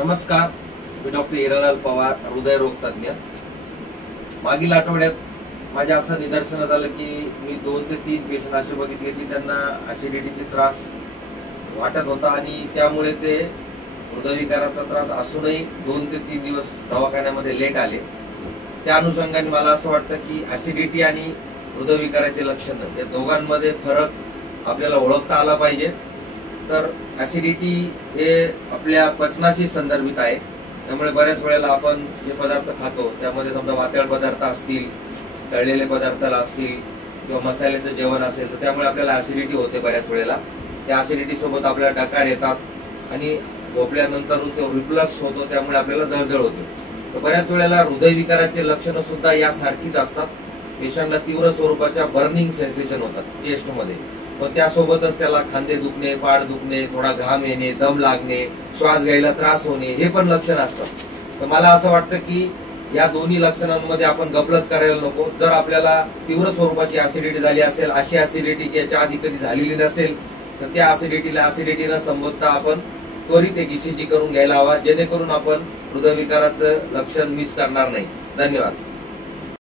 नमस्कार, मी डॉक्टर हिरालाल पवार, हृदयरोग तज्ञ। मागील आठवड्यात माझ्या असं निदर्शनात आलं की मी 2 ते 3 पेशंट असे बघितले की त्यांना ऍसिडिटीचे त्रास वाटत होता आणि त्यामुळे ते हृदयविकाराचा त्रास असूनही 2 ते 3 दिवस दवाखान्यामध्ये लेट आले। त्या अनुषंगाने मला असं वाटतं की ऍसिडिटी आणि हृदयविकाराचे लक्षणं या दोघांमध्ये फरक आपल्याला ओळखता आला पाहिजे। तर ऍसिडिटी हे आपल्या पचनाशी संदर्भित आहे, त्यामुळे बऱ्याच वेळेला आपण जे पदार्थ खातो त्यामध्ये समजा वातळ पदार्थ असतील, तळलेले पदार्थ असतील किंवा मसाल्याचं जेवण असेल तर त्यामुळे आपल्याला ऍसिडिटी होते बऱ्याच वेळेला। त्या ऍसिडिटी सोबत आपल्याला डकार येतात आणि झोपल्यानंतर तो रिफ्लक्स होतो, त्यामुळे आपल्याला जळजळ होते। तर बऱ्याच वेळेला हृदयविकाराचे लक्षणं सुद्धा यासारखीच असतात। पेशंटला तीव्र स्वरूपाच्या बर्निंग सेन्सेशन होतात चेस्टमध्ये, पण त्यासोबतच त्याला खांदे दुखणे, पाठ दुखणे, थोडा घाम येणे, दम लागणे, श्वास घ्यायला त्रास होणे हे पण लक्षण असतात। तर मला असं वाटतं की या दोन्ही लक्षणांमध्ये आपण गफलत करायला नको। जर आपल्याला तीव्र स्वरूपाची ऍसिडिटी झाली असेल, अशी ऍसिडिटी याच्या आधी कधी झालेली नसेल, तर त्या ऍसिडिटीला ऍसिडिटी न संबोधता आपण त्वरित एक ECG करून घ्यायला हवा, जेणेकरून आपण हृदयविकाराचं लक्षण मिस करणार नाही। धन्यवाद।